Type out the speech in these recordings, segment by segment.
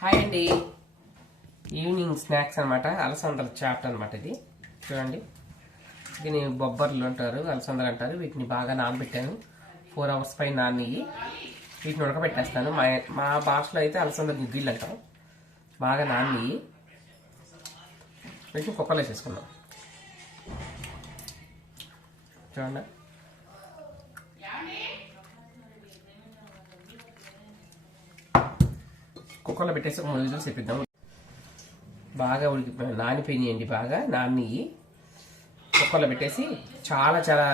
Hi అండి. Evening snacks అనమాట అలసందల chat అనమాట ఇది. చూడండి. దీని బొబ్బర్లు అంటారు అలసందలు అంటారు. వీటిని బాగా నానబెట్టాను. ఫోర్ అవర్స్ పైన నానయ్యి. వీటిని ఉడకబెట్టేస్తాను. మా మా భాషలో అయితే అలసంద గుగ్గిళ్ళు అంటాం. బాగా నానయ్యి. వీటిని కుక్కర్లో చేసుకున్నాం చూడండి. కుక్కర్లో పెట్టేసి ఒక మూడు విజిల్స్ చెప్పిద్దాం. బాగా ఉడికి నానిపోయినాయండి బాగా నాని కుక్కర్లో పెట్టేసి చాలా చాలా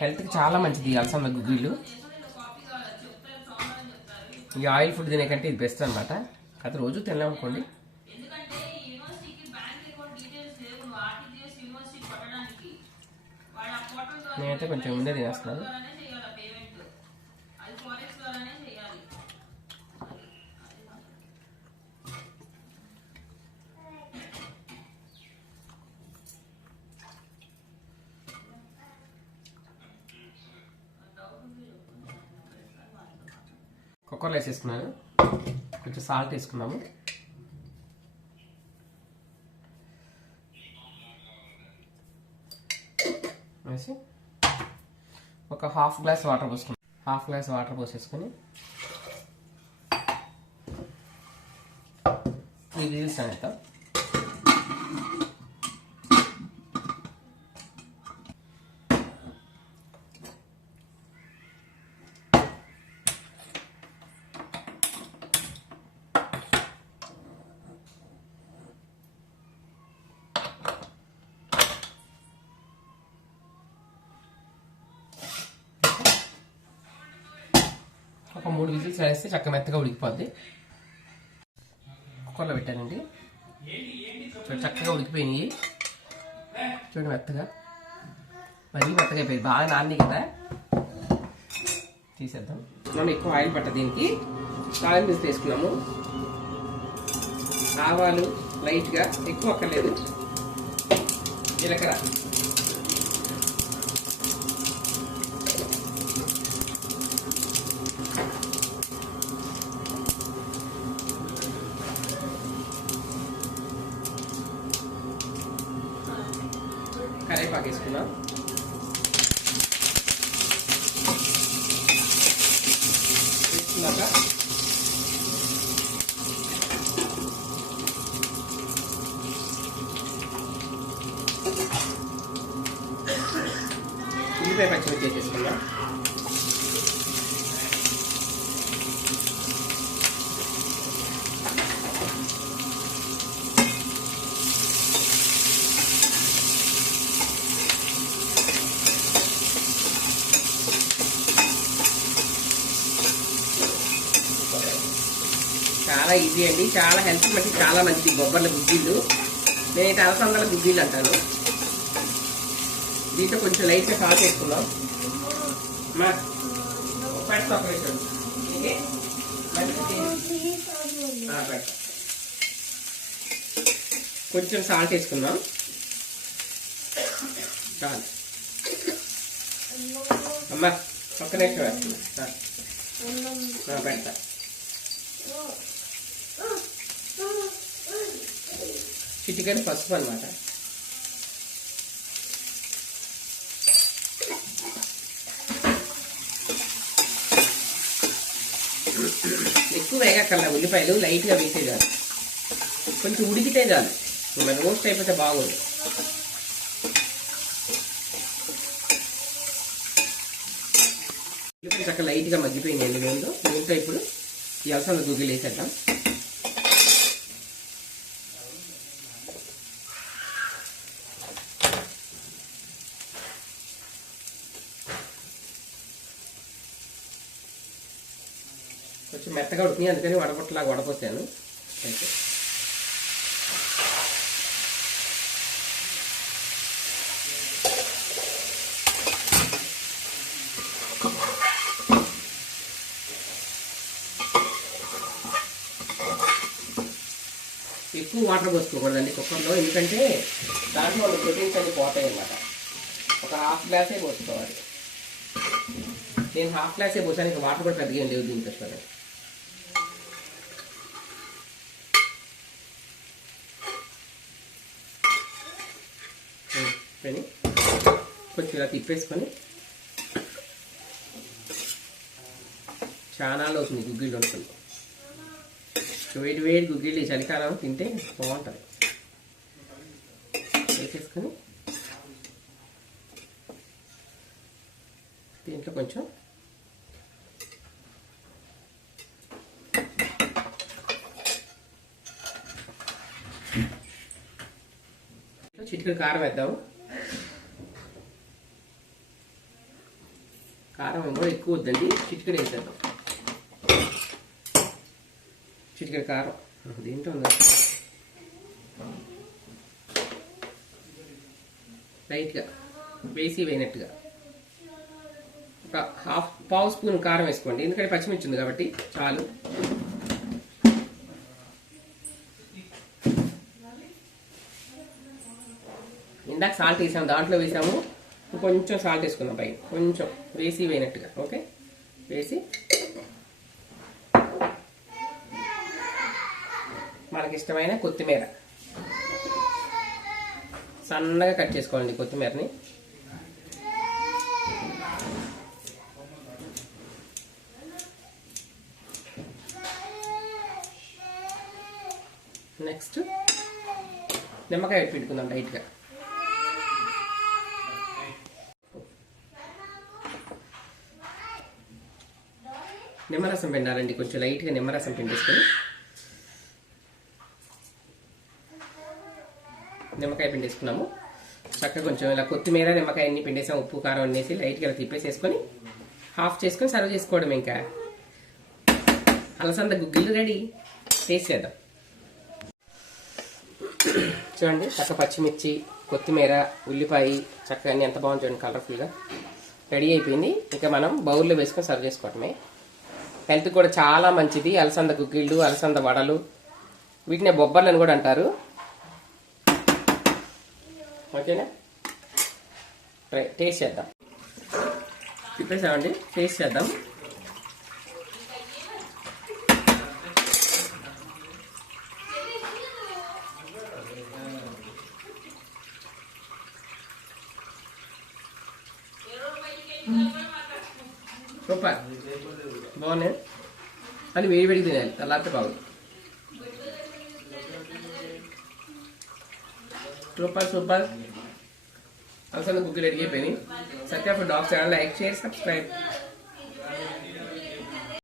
హెల్త్కి చాలా మంచిది అలసంద గుగ్గిళ్ళు. ఈ ఆయిల్ ఫుడ్ తినే కంటే ఇది బెస్ట్ అనమాట అది రోజు తినలేం అనుకోండి. ఎందుకంటే ఈ యూనివర్సిటీకి బ్యాంక్ అకౌంట్ డీటెయిల్స్ లేవు. ఆర్టీజీఎస్ యూనివర్సిటీ కొట్టడానికి వాళ్ళ పోర్టల్ ద్వారా నేనైతే కొంచెం ముందే తినేస్తున్నాను. కుక్కర్లో వేసేసుకున్నాను. కొంచెం సాల్ట్ వేసుకున్నాము. వేసి ఒక హాఫ్ గ్లాస్ వాటర్ పోసుకున్నాం హాఫ్ గ్లాస్ వాటర్ పోసేసుకొని ఈ విజిల్స్ ఒక మూడు విజిల్స్ వేస్తే చక్క మెత్తగా ఉడికిపోద్ది. కుక్కర్లో పెట్టానండి. చూడండి చక్కగా ఉడికిపోయినాయి. చూడండి మెత్తగా. మరీ మెత్తగా అయిపోయింది. బాగా నాంది కదా. తీసేద్దాం. మనం ఎక్కువ ఆయిల్ పట్ట దీనికి. ఆయిల్ మీద తీసుకున్నాము ఆవాలు లైట్గా ఎక్కువ అక్కర్లేదు. జీలకర్ర. 가겠 습니다. 이래 발전이 되겠어. చాలా ఈజీ అండి. చాలా హెల్త్ మనకి చాలా మంచిది. బొబ్బర్ల గుగ్గిళ్ళు నేనైతే అలసందల గుజ్జీలు అంటాను. దీంతో కొంచెం లైట్గా సాల్ట్ వేసుకుందాం. మా పెడతా కొంచెం సాల్ట్ వేసుకుందాం. చాలు. అమ్మా ఒక్క నిమిషం వేస్తున్నా పెడతా చిటికెడు పసుపు అనమాట ఎక్కువ వేగక్కర్లా ఉల్లిపాయలు లైట్గా వేసే చాలు. కొంచెం ఉడికితే చాలు. మరి రోస్ట్ అయిపోతే బాగోదు. ఉల్లిపాయలు చక్కగా లైట్గా మగ్గిపోయింది ఎన్ని రోజులు దీంట్లో ఇప్పుడు ఈ అవసరం గుగ్గిలు వేసేద్దాం కొంచెం మెత్తగా ఉడికినాయి అందుకని వడపొట్టలాగా వడపోసాను. అయితే ఎక్కువ వాటర్ పోసుకోకూడదండి కుక్కర్లో ఎందుకంటే దాంట్లో వాళ్ళు ప్రోటీన్స్ అన్ని పోతాయి అన్నమాట. ఒక హాఫ్ గ్లాసే పోసుకోవాలి. నేను హాఫ్ గ్లాసే పోసాను ఇంకా వాటర్ కూడా పెద్దగా ఏం లేవు దీంట్లో కొంచెం ఇలా తిప్పేసుకొని. చాలా అవుతుంది గుగ్గిళ్ళు ఉంటుంది వేడి వేడి గుగ్గిళ్ళు ఈ చలికాలం తింటే బాగుంటుంది. వేసేసుకొని దీంట్లో కొంచెం చిటికెడు కారం వేద్దాము. కారం ఎక్కువ వద్దండి చిటికెడ వేసేద్దాం. చిటికెడ కారం. దీంట్లో ఉందా? లైట్గా వేసి పోయినట్టుగా ఒక హాఫ్ పావు స్పూన్ కారం వేసుకోండి. ఎందుకంటే పచ్చిమిర్చి ఉంది కాబట్టి చాలు. ఇందాక సాల్ట్ వేసాము దాంట్లో వేసాము. కొంచెం సాల్ట్ వేసుకుందాం పైన కొంచెం వేసి పోయినట్టుగా ఓకే? వేసి. మనకి ఇష్టమైన కొత్తిమీర. సన్నగా కట్ చేసుకోవాలండి కొత్తిమీరని. నెక్స్ట్ నిమ్మకాయ పెట్టుకుందాం లైట్గా నిమ్మరసం పిండాలండి కొంచెం లైట్గా నిమ్మరసం పిండేసుకొని. నిమ్మకాయ పిండేసుకున్నాము. చక్కగా కొంచెం ఇలా కొత్తిమీర నిమ్మకాయ అన్ని పిండేసాం ఉప్పు కారం అనేసి లైట్గా ఇలా తిప్పేసేసుకొని హాఫ్ చేసుకొని సర్వ్ చేసుకోవడం ఇంకా. అలసంద గుగ్గిళ్ళు రెడీ. టేస్ట్ చేద్దాం. చూడండి చక్క పచ్చిమిర్చి కొత్తిమీర ఉల్లిపాయ చక్కగా అన్ని ఎంత బాగుంది చూడండి కలర్ఫుల్గా రెడీ అయిపోయింది. ఇంకా మనం బౌల్లో వేసుకొని సర్వ్ చేసుకోవటమే. హెల్త్ కూడా చాలా మంచిది. అలసంద గుగ్గిళ్ళు అలసంద వడలు. వీటిని బొబ్బర్లు అని కూడా అంటారు. ఓకేనా? ట్రై టేస్ట్ చేద్దాం. తిప్పేసామండి. టేస్ట్ చేద్దాం సూపర్ బాగున్నాయి? అని వేడి వేడికి తినాలి. తెల్లారితే బాగుంది. Super super. అసలు కుక్కీ అడిగిపోయినాయి Satya food dog channel like share subscribe.